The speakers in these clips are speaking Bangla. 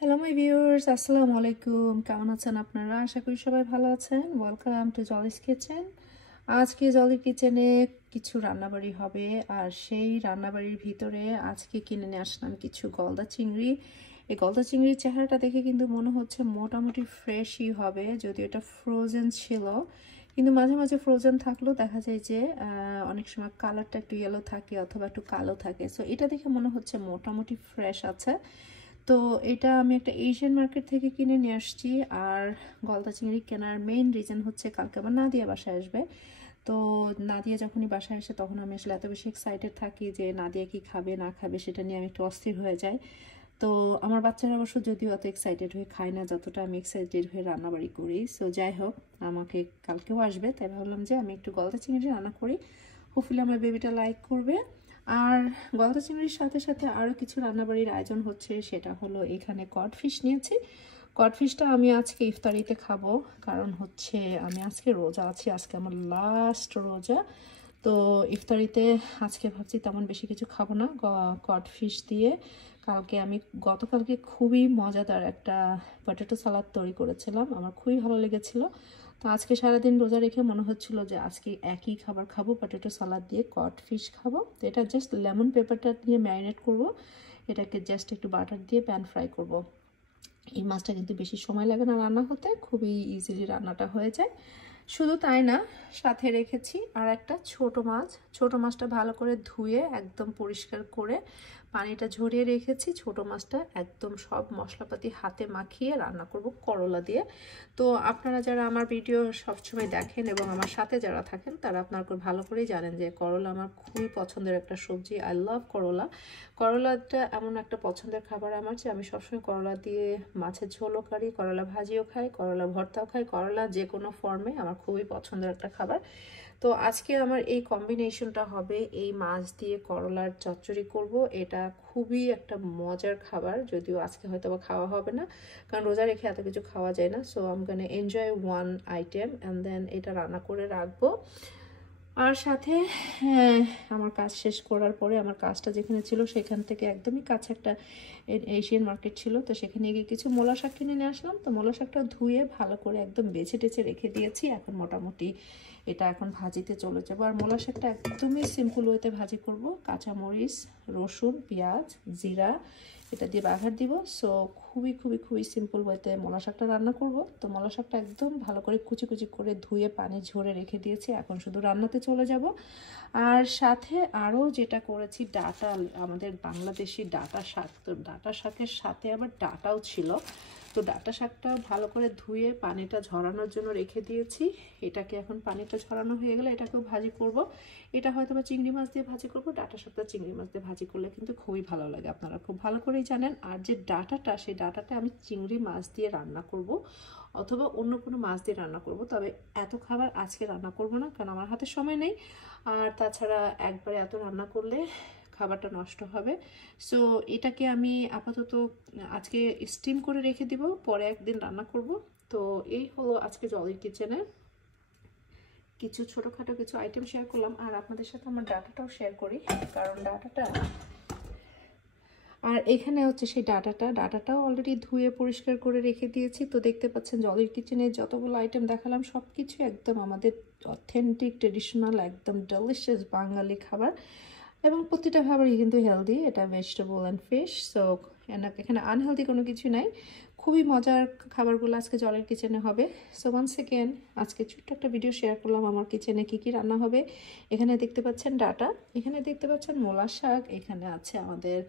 হ্যালো মাই ভিউয়ার্স, আসসালামু আলাইকুম। কেমন আছেন আপনারা? আশা করি সবাই ভালো আছেন। Welcome to জলিস kitchen. আজকে জলি কিচেনে কিছু রান্নাবাড়ি হবে, আর সেই রান্নাবাড়ির ভিতরে আজকে কিনে নিয়ে আসলাম কিছু গলদা চিংড়ি। এই গলদা চিংড়ির চেহারাটা দেখে কিন্তু মনে হচ্ছে মোটামুটি ফ্রেশই হবে, যদিও এটা ফ্রোজেন ছিল। কিন্তু মাঝে মাঝে ফ্রোজেন থাকলেও দেখা যায় যে অনেক সময় কালারটা একটু ইয়েলো থাকে অথবা একটু কালো থাকে। সো এটা দেখে মনে হচ্ছে মোটামুটি ফ্রেশ আছে। তো এটা আমি একটা এশিয়ান মার্কেট থেকে কিনে নিয়ে আসছি। আর গলদা চিংড়ি কেনার মেইন রিজন হচ্ছে কালকে আমার নাদিয়া বাসায় আসবে। তো নাদিয়া যখনই বাসায় আসে তখন আমি আসলে এত বেশি এক্সাইটেড থাকি যে নাদিয়া কি খাবে না খাবে সেটা নিয়ে আমি একটু অস্থির হয়ে যাই। তো আমার বাচ্চারা অবশ্য যদিও অত এক্সাইটেড হয়ে খায় না যতটা আমি এক্সাইটেড হয়ে রান্নাবাড়ি করি। সো যাই হোক, আমাকে কালকেও আসবে, তাই ভাবলাম যে আমি একটু গলদা চিংড়ি রান্না করি। হোপফুলি আমার বেবিটা লাইক করবে। আর গলদা চিংড়ির সাথে সাথে আরও কিছু রান্নাবাড়ির আয়োজন হচ্ছে, সেটা হলো এখানে কড ফিশ নিয়েছি। কড ফিশটা আমি আজকে ইফতারিতে খাবো, কারণ হচ্ছে আমি আজকে রোজা আছি, আজকে আমার লাস্ট রোজা। তো ইফতারিতে আজকে ভাবছি তেমন বেশি কিছু খাবো না, কড ফিশ দিয়ে। গতকালকে খুবই মজাদার একটা পটেটো সালাদ তৈরি করেছিলাম, আমার খুবই ভালো লেগেছিলো। তো আজকে সারাদিন রোজা রেখে মনে হচ্ছিল যে আজকে একই খাবার খাবো, পটেটো সালাদ দিয়ে কড ফিশ খাবো। তো এটা জাস্ট লেমন পেপারটা দিয়ে ম্যারিনেট করব, এটাকে জাস্ট একটু বাটার দিয়ে প্যান ফ্রাই করব। এই মাছটা কিন্তু বেশি সময় লাগে না রান্না হতে, খুবই ইজিলি রান্নাটা হয়ে যায়। শুধু তাই না, সাথে রেখেছি আর একটা ছোট মাছ। ছোট মাছটা ভালো করে ধুয়ে একদম পরিষ্কার করে পানিটা ঝরিয়ে রেখেছি। ছোট মাছটা একদম সব মশলাপাতি হাতে মাখিয়ে রান্না করব করলা দিয়ে। তো আপনারা যারা আমার ভিডিও সবসময় দেখেন এবং আমার সাথে যারা থাকেন তারা আপনারা ভালো করেই জানেন যে করলা আমার খুবই পছন্দের একটা সবজি। আই লাভ করলা। করলাটা এমন একটা পছন্দের খাবার আমার যে আমি সবসময় করলা দিয়ে মাছের ঝোলও করি, করলা ভাজিও খাই, করলা ভর্তাও খাই। করলা যে কোনো ফর্মে আমার খুবই পছন্দের একটা খাবার। তো আজকে আমার এই কম্বিনেশনটা হবে, এই মাছ দিয়ে করলার চচ্চড়ি করব। এটা খুবই একটা মজার খাবার, যদিও আজকে হয়তো বা খাওয়া হবে না, কারণ রোজা রেখে এত কিছু খাওয়া যায় না। So I'm gonna enjoy one item and then এটা রান্না করে রাখবো। আর সাথে আমার কাজ শেষ করার পরে আমার কাজটা যেখানে ছিল সেখান থেকে একদমই কাছে একটা এশিয়ান মার্কেট ছিল, তো সেখানে গিয়ে কিছু মূলা শাক কিনে নিয়ে আসলাম। তো মূলা শাকটা ধুয়ে ভালো করে একদম বেছে টেছে রেখে দিয়েছি। এখন মোটামুটি এটা এখন ভাজিতে চলে যাবো। আর মূলা শাকটা একদমই সিম্পল ওয়েতে ভাজি করব, কাঁচামরিচ, রসুন, পেঁয়াজ, জিরা এটা দিয়ে বাঘার দিব। সো খুবই খুবই খুবই সিম্পল ওয়েতে মূলা শাকটা রান্না করব। তো মূলা শাকটা একদম ভালো করে কুচি কুচি করে ধুয়ে পানি ঝরে রেখে দিয়েছি, এখন শুধু রান্নাতে চলে যাব। আর সাথে আরও যেটা করেছি, ডাটা, আমাদের বাংলাদেশি ডাটা শাক। তো ডাটা শাকের সাথে আবার ডাটাও ছিল। তো ডাটা শাকটা ভালো করে ধুয়ে পানিটা ঝরানোর জন্য রেখে দিয়েছি। এটাকে এখন পানিটা ঝরানো হয়ে গেলে এটাকেও ভাজি করব। এটা হয়তো বা চিংড়ি মাছ দিয়ে ভাজি করব। ডাটা শাকটা চিংড়ি মাছ দিয়ে ভাজি করলে কিন্তু খুবই ভালো লাগে, আপনারা খুব ভালো করেই জানেন। আর যে ডাটাটা, সেই ডাটাটা আমি চিংড়ি মাছ দিয়ে রান্না করব অথবা অন্য কোনো মাছ দিয়ে রান্না করব। তবে এত খাবার আজকে রান্না করব না, কারণ আমার হাতে সময় নেই। আর তাছাড়া একবারে এত রান্না করলে খাবারটা নষ্ট হবে। সো এটাকে আমি আপাতত আজকে স্টিম করে রেখে দিব, পরে একদিন রান্না করব। তো এই হলো আজকে জলির কিচেনে কিছু ছোটোখাটো কিছু আইটেম শেয়ার করলাম। আর আপনাদের সাথে আমার ডাটাটাও শেয়ার করি, কারণ ডাটাটা, আর এখানে হচ্ছে সেই ডাটাটাও অলরেডি ধুয়ে পরিষ্কার করে রেখে দিয়েছি। তো দেখতে পাচ্ছেন জলির কিচেনে যতগুলো আইটেম দেখালাম সব কিছু একদম আমাদের অথেন্টিক ট্রেডিশনাল একদম ডেলিশিয়াস বাঙালি খাবার, এবং প্রতিটা খাবারই কিন্তু হেলদি। এটা ভেজিটেবল অ্যান্ড ফিশ, সো এখানে আনহেলদি কোনো কিছু নাই। খুবই মজার খাবারগুলো আজকে জলের কিচেনে হবে। সো ওয়ান্স সেকেন্ড আজকে ছোট্ট একটা ভিডিও শেয়ার করলাম আমার কিচেনে কী কী রান্না হবে। এখানে দেখতে পাচ্ছেন ডাটা, এখানে দেখতে পাচ্ছেন মূলা শাক, এখানে আছে আমাদের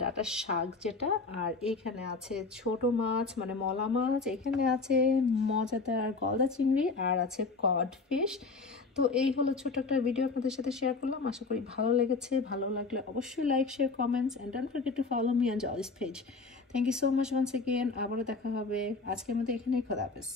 ডাটার শাক যেটা, আর এইখানে আছে ছোট মাছ মানে মলা মাছ, এখানে আছে মজাদার গলদা চিংড়ি, আর আছে কড ফিশ। তো এই হলো ছোট একটা ভিডিও আপনাদের সাথে শেয়ার করলাম। আশা করি ভালো লেগেছে। ভালো লাগলে অবশ্যই like, share, comments and don't forget to follow me on jolly's page. Thank you so much once again. আবারও দেখা হবে। আজকের মতো এখানেই, খোদা হাফেজ।